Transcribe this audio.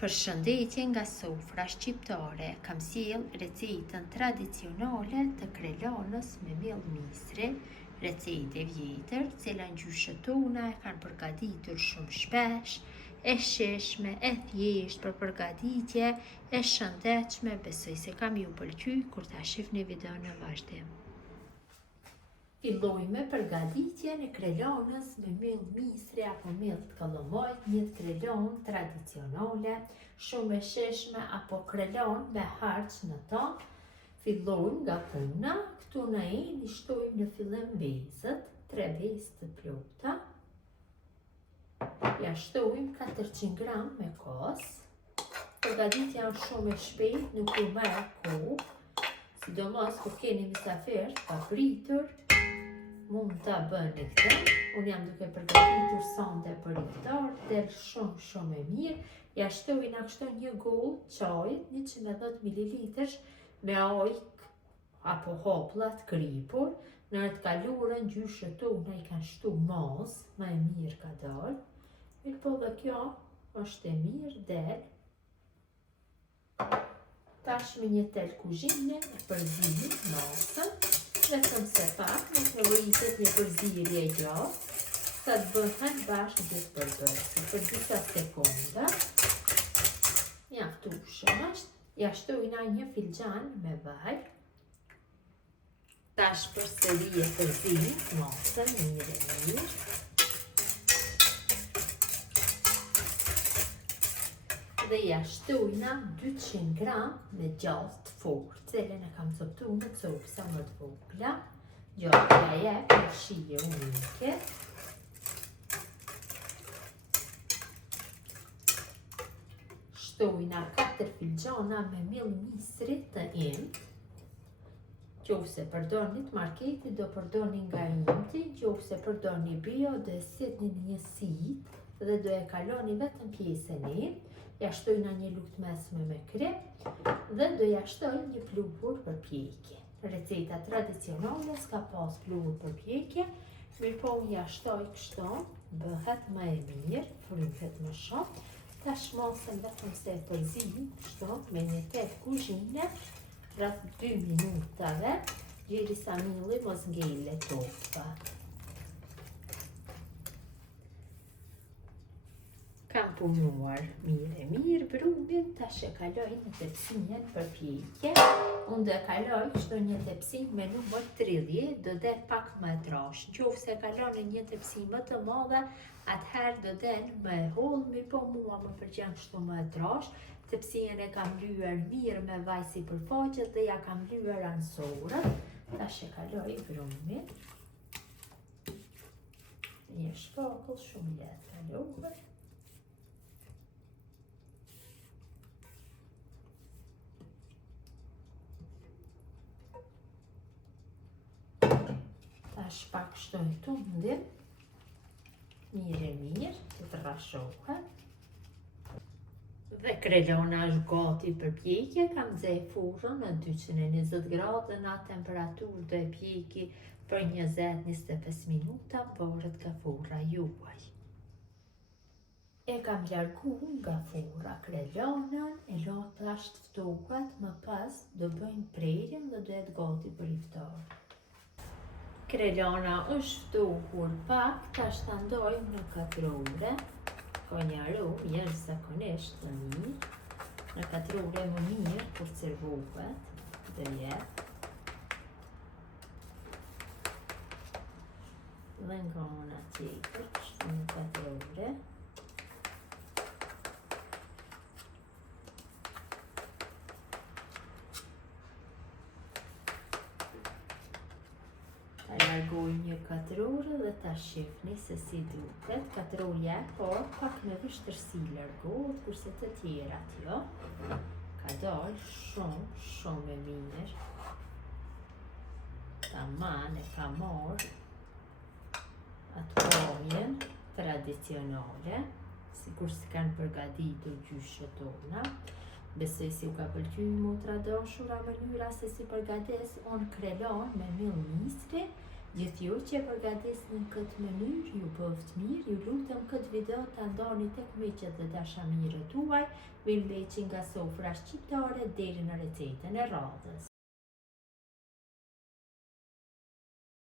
Përshëndetje nga sofra shqiptare, kam sjell recetën tradicionale të krelonës me miell misri, recetë e vjetër, cila ngjyshët tona e kanë përgatitur shumë shpesh, e shishme, e thjesht për përgatitje, e shëndetshme, besoj se kam ju pëlqy kur ta shihni videon në vazhdim. Filloj me përgatitjen e krelonës me miell misri apo miell të kollomojt, një krelon tradicionale, shumë e shishme apo krelon me harç në to. Fillojmë nga puna, këtu na i shtojmë në fillim vezët, 3 vezë të plota. Ja shtojmë 400 gram me kos. Përgatitja është shumë e shpejtë, nuk u merr kohë, sidomos kur keni mysafir pa pritur. Mund ta bëni këtë. Unë jam duke përgatitur sonde për iftar, del shumë e mirë. Ja shtoj na kështu një goll çaj, 110 ml me ujk apo hoplla të kripur. Në të kaluarën ngjyshët tona i kanë shtu mos, më e mirë ka dalë. Mirë, dhe kjo është e mirë, del. Tash me një tel kuzhine e përzim mosën. Vetëm se pak, nuk në rritet një përzirje gjatë, sa të bëhen bashkë gjithë përbërësi, për disa sekonda. Mjaftueshëm është, ja shtojna një filxhan me vaj. Tash përsëri e përzim mosën mirë. Dhe ja shtojna 200 gram me gjallë të fortë, cilën e kam coptuar në copsa më të vogla. Gjallëja jep në shije unike. Shtojna 4 filxhana me miell misri të imtë. Nëse përdorni të marketit, do përdorni nga imti, nëse përdorni bio, do e sitni në një sitë dhe do e kaloni vetëm pjesën e imtë. Ja shtojna një lukë mesme me krip dhe do ja shtoj një pluhur për pjekje. Receta tradicionale s'ka pas pluhur për pjekje, mirë po unë ja shtoj kështu, bëhet më e mirë, fryhet më shumë. Tash mosën vetëm se e përzim kështu me një tel kuzhine, rreth 2 minutave, derisa mielli mos ngele toppa. Kam punuar mirë brumin, tash e kaloj në tepsinjen për pjekje. Unë do e kaloj kështu një tepsin me numër 30, do del pak më e trashë. Nëse e kaloni një tepsin më të madhe, atëherë do del më e hollë, mirë po mua më pëlqen kështu më e trashë. Tepsinjen e kam lyer mirë me vaj sipërfaqe dhe ja kam lyer ansorën. Tash e kaloj brumin. Një shpakull shumë lehtë kalohet. Tash pak shtoj tundin, mirë, të të rrashohet. Dhe krelona është gati për pjekje, kam nxjerr furrën në 220 gradë në atë temperaturë do e pjeki për 20-25 minuta, varet nga furra juaj. E kam larguar nga furra krelonën, e la tash të ftohet, më pas do bëjmë prerjen dhe do jetë gati për iftar. Krelona është ftohur pak, tash ta ndojmë në katrore. Ka një aromë jashtëzakonisht të mirë. Në katrore më mirë kur servohet, dhe jetë. Dhe nga ana tjetër, kështu në katrore. Ta largoj një katrore dhe ta shihni se si duket. Katrorja e parë pak me vështirësi largohet, kurse të tjerat jo. Ka dalë shumë e mirë. Taman e ka marrë atë pamjen tradicionale, sikur si kanë përgatitur gjyshët tona. Besoj si u ka pëlqyer motra dashura mënyra se si përgatis unë krelon me miell misri Gjithë ju që e përgatisni në këtë mënyrë, ju bëft mirë, ju lutem këtë video të ndoni tek miqët dhe dashamirët tuaj, vinbeqi nga sofra shqiptare deri në recetën e radhës.